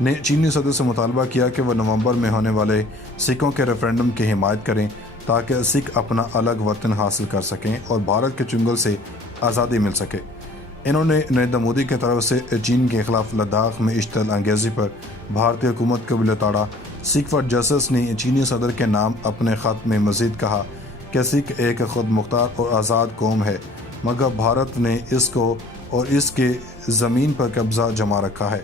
نے چینی صدر سے مطالبہ کیا کہ وہ نومبر میں ہونے والے سکھوں کے ریفرینڈم کی حمایت کریں تاکہ سکھ اپنا الگ وطن حاصل کر سکیں اور بھارت کے چنگل سے آزادی مل سکے۔ انہوں نے نریندر مودی کی طرف سے چین کے خلاف لداخ میں اشتعال انگیزی پر بھارتی حکومت کو بھی لتاڑا۔ سکھ فار جسٹس نے چینی صدر کے نام اپنے خط میں مزید کہا کہ سکھ ایک خود مختار اور آزاد قوم ہے، مگر بھارت نے اس کو اور اس کے زمین پر قبضہ جما رکھا ہے۔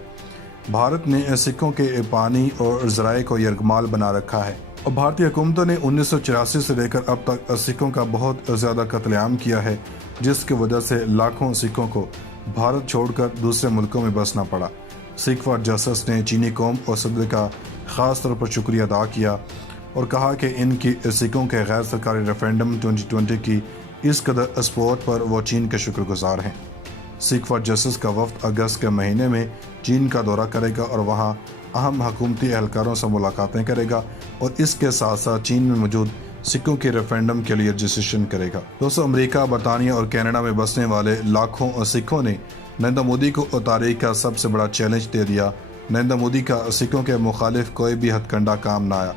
بھارت نے سکھوں کے پانی اور ذرائع کو یرغمال بنا رکھا ہے اور بھارتی حکومتوں نے 1984 سے لے کر اب تک سکھوں کا بہت زیادہ قتل عام کیا ہے، جس کی وجہ سے لاکھوں سکھوں کو بھارت چھوڑ کر دوسرے ملکوں میں بسنا پڑا۔ سکھ فار جسٹس نے چینی قوم اور صدر کا خاص طور پر شکریہ ادا کیا اور کہا کہ ان کی سکھوں کے غیر سرکاری ریفرینڈم 2020 کی اس قدر سپورٹ پر وہ چین کے شکر گزار ہیں۔ سکھ فار جسٹس کا وفد اگست کے مہینے میں چین کا دورہ کرے گا اور وہاں اہم حکومتی اہلکاروں سے ملاقاتیں کرے گا اور اس کے ساتھ ساتھ چین میں موجود سکھوں کے ریفرینڈم کے لیے رجسٹریشن کرے گا۔ دوستو، امریکہ، برطانیہ اور کینیڈا میں بسنے والے لاکھوں سکھوں نے نریندر مودی کو تاریخ کا سب سے بڑا چیلنج دے دیا۔ نریندر مودی کا سکھوں کے مخالف کوئی بھی ہتھ کنڈا کام نہ آیا۔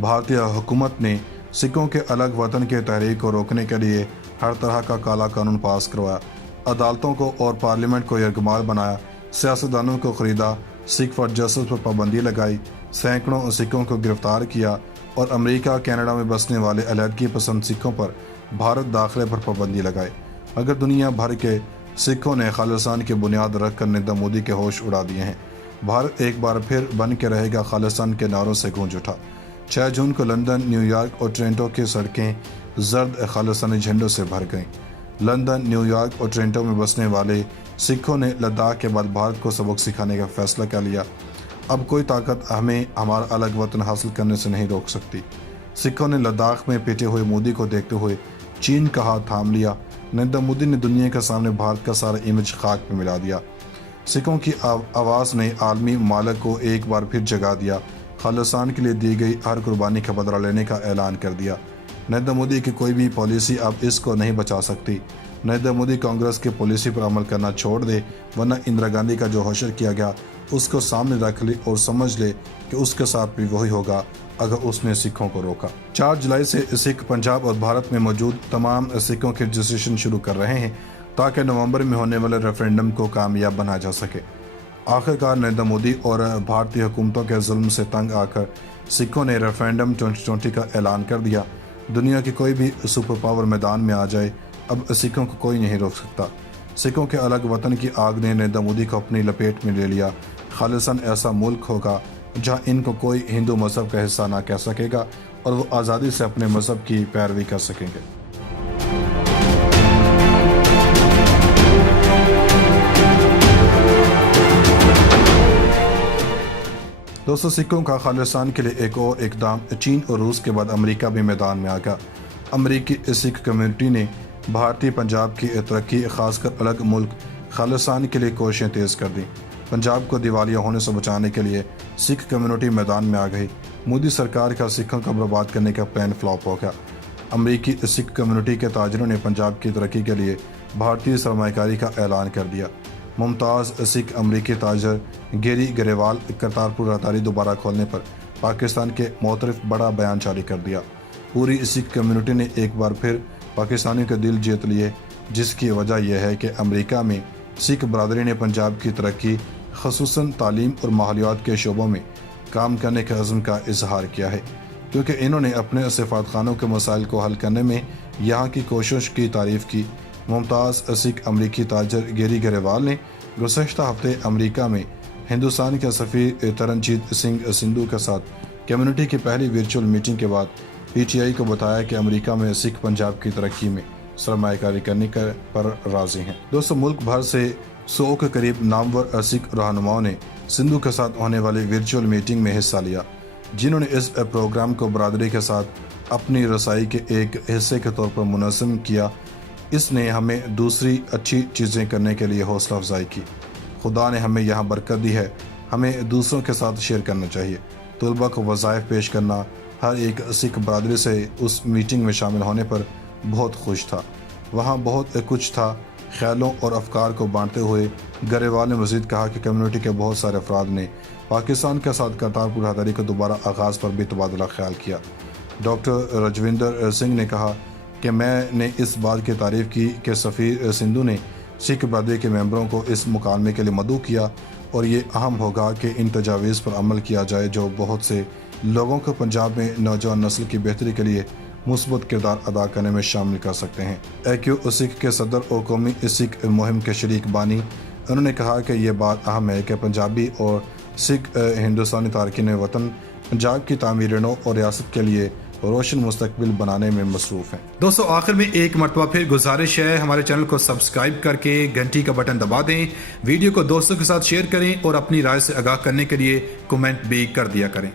بھارتی حکومت نے سکھوں کے الگ وطن کے تحریک کو روکنے کے لیے ہر طرح کا کالا قانون پاس کروایا، عدالتوں کو اور پارلیمنٹ کو یرغمال بنایا، سیاستدانوں کو خریدا، سکھ فار جسٹس پر پابندی لگائی، سینکڑوں سکھوں کو گرفتار کیا اور امریکہ، کینیڈا میں بسنے والے علیحدگی پسند سکھوں پر بھارت داخلے پر پابندی لگائی۔ اگر دنیا بھر کے سکھوں نے خالصان کی بنیاد رکھ کر نریندر مودی کے ہوش اڑا دیے ہیں۔ بھارت ایک بار پھر بن کے رہے گا خالصان کے نعروں سے گونج اٹھا۔ 6 جون کو لندن، نیو یارک اور ٹورنٹو کی سڑکیں زرد خالصانی جھنڈوں سے بھر گئیں۔ لندن، نیو یارک اور ٹورنٹو میں بسنے والے سکھوں نے لداخ کے بعد بھارت کو سبق سکھانے کا فیصلہ کر لیا۔ اب کوئی طاقت ہمیں ہمارا الگ وطن حاصل کرنے سے نہیں روک سکتی۔ سکھوں نے لداخ میں پیٹے ہوئے مودی کو دیکھتے ہوئے چین کا ہاتھ تھام لیا۔ نریندر مودی نے دنیا کے سامنے بھارت کا سارا امیج خاک میں ملا دیا۔ سکھوں کی آواز نے عالمی ممالک کو ایک بار پھر جگا دیا، خالصان کے لیے دی گئی ہر قربانی کا بدلہ لینے کا اعلان کر دیا۔ نریندر مودی کی کوئی بھی پالیسی اب اس کو نہیں بچا سکتی۔ نریندر مودی کانگریس کی پالیسی پر عمل کرنا چھوڑ دے، ورنہ اندرا گاندھی کا جو حشر کیا گیا اس کو سامنے رکھ لے اور سمجھ لے کہ اس کے ساتھ بھی وہی ہوگا اگر اس نے سکھوں کو روکا۔ 4 جولائی سے سکھ پنجاب اور بھارت میں موجود تمام سکھوں کے رجسٹریشن شروع کر رہے ہیں تاکہ نومبر میں ہونے والے ریفرینڈم کو کامیاب بنا جا سکے۔ آخرکار نریندر مودی اور بھارتی حکومتوں کے ظلم سے تنگ آ کر سکھوں نے ریفرینڈم 2020 کا اعلان کر دیا۔ دنیا کی کوئی بھی سپر پاور میدان میں آ جائے، اب سکھوں کو کوئی نہیں روک سکتا۔ سکھوں کے الگ وطن کی آگ نے نریندر مودی کو اپنی لپیٹ میں لے لیا۔ خالصاً ایسا ملک ہوگا جہاں ان کو کوئی ہندو مذہب کا حصہ نہ کہہ سکے گا اور وہ آزادی سے اپنے مذہب کی پیروی کر سکیں گے۔ دوستو، سکھوں کا خالصان کے لیے ایک اور اقدام چین اور روس کے بعد امریکہ بھی میدان میں آ گیا۔ امریکی سکھ کمیونٹی نے بھارتی پنجاب کی ترقی، خاص کر الگ ملک خالصان کے لیے کوششیں تیز کر دیں۔ پنجاب کو دیوالیہ ہونے سے بچانے کے لیے سکھ کمیونٹی میدان میں آ گئی۔ مودی سرکار کا سکھوں کو برباد کرنے کا پلان فلاپ ہو گیا۔ امریکی سکھ کمیونٹی کے تاجروں نے پنجاب کی ترقی کے لیے بھارتی سرمایہ کاری کا اعلان کر دیا۔ ممتاز سکھ امریکی تاجر گیری گریوال کرتارپور راہداری دوبارہ کھولنے پر پاکستان کے معترف بڑا بیان جاری کر دیا۔ پوری سکھ کمیونٹی نے ایک بار پھر پاکستانیوں کے دل جیت لیے، جس کی وجہ یہ ہے کہ امریکہ میں سکھ برادری نے پنجاب کی ترقی، خصوصاً تعلیم اور ماحولیات کے شعبوں میں کام کرنے کے عزم کا اظہار کیا ہے، کیونکہ انہوں نے اپنے سفارت خانوں کے مسائل کو حل کرنے میں یہاں کی کوشش کی تعریف کی۔ ممتاز سکھ امریکی تاجر گیری گریوال نے گزشتہ ہفتے امریکہ میں ہندوستان کے سفیر ترنجیت سنگھ سندھو کے ساتھ کمیونٹی کی پہلی ورچوئل میٹنگ کے بعد پی ٹی آئی کو بتایا کہ امریکہ میں سکھ پنجاب کی ترقی میں سرمایہ کاری کرنے پر راضی ہیں۔ دوستو، ملک بھر سے 100 کے قریب نامور سکھ رہنماؤں نے سندھو کے ساتھ ہونے والی ورچوئل میٹنگ میں حصہ لیا، جنہوں نے اس پروگرام کو برادری کے ساتھ اپنی رسائی کے ایک حصے کے طور پر منظم کیا۔ اس نے ہمیں دوسری اچھی چیزیں کرنے کے لیے حوصلہ افزائی کی۔ خدا نے ہمیں یہاں برکت دی ہے، ہمیں دوسروں کے ساتھ شیئر کرنا چاہیے۔ طلباء کو وظائف پیش کرنا، ہر ایک سکھ برادری سے اس میٹنگ میں شامل ہونے پر بہت خوش تھا۔ وہاں بہت کچھ تھا خیالوں اور افکار کو بانٹتے ہوئے گریوال نے مزید کہا کہ کمیونٹی کے بہت سارے افراد نے پاکستان کے ساتھ کرتارپور راہداری کے دوبارہ آغاز پر بھی تبادلہ خیال کیا۔ ڈاکٹر رجوندر سنگھ نے کہا کہ میں نے اس بات کی تعریف کی کہ سفیر سندھو نے سکھ برادری کے ممبروں کو اس مکالمے کے لیے مدعو کیا، اور یہ اہم ہوگا کہ ان تجاویز پر عمل کیا جائے جو بہت سے لوگوں کو پنجاب میں نوجوان نسل کی بہتری کے لیے مثبت کردار ادا کرنے میں شامل کر سکتے ہیں۔ ایکیو سکھ کے صدر اور قومی سکھ مہم کے شریک بانی انہوں نے کہا کہ یہ بات اہم ہے کہ پنجابی اور سکھ ہندوستانی تارکین وطن پنجاب کی تعمیر نو اور ریاست کے لیے روشن مستقبل بنانے میں مصروف ہیں۔ دوستو آخر میں ایک مرتبہ پھر گزارش ہے، ہمارے چینل کو سبسکرائب کر کے گھنٹی کا بٹن دبا دیں، ویڈیو کو دوستوں کے ساتھ شیئر کریں اور اپنی رائے سے آگاہ کرنے کے لیے کمنٹ بھی کر دیا کریں۔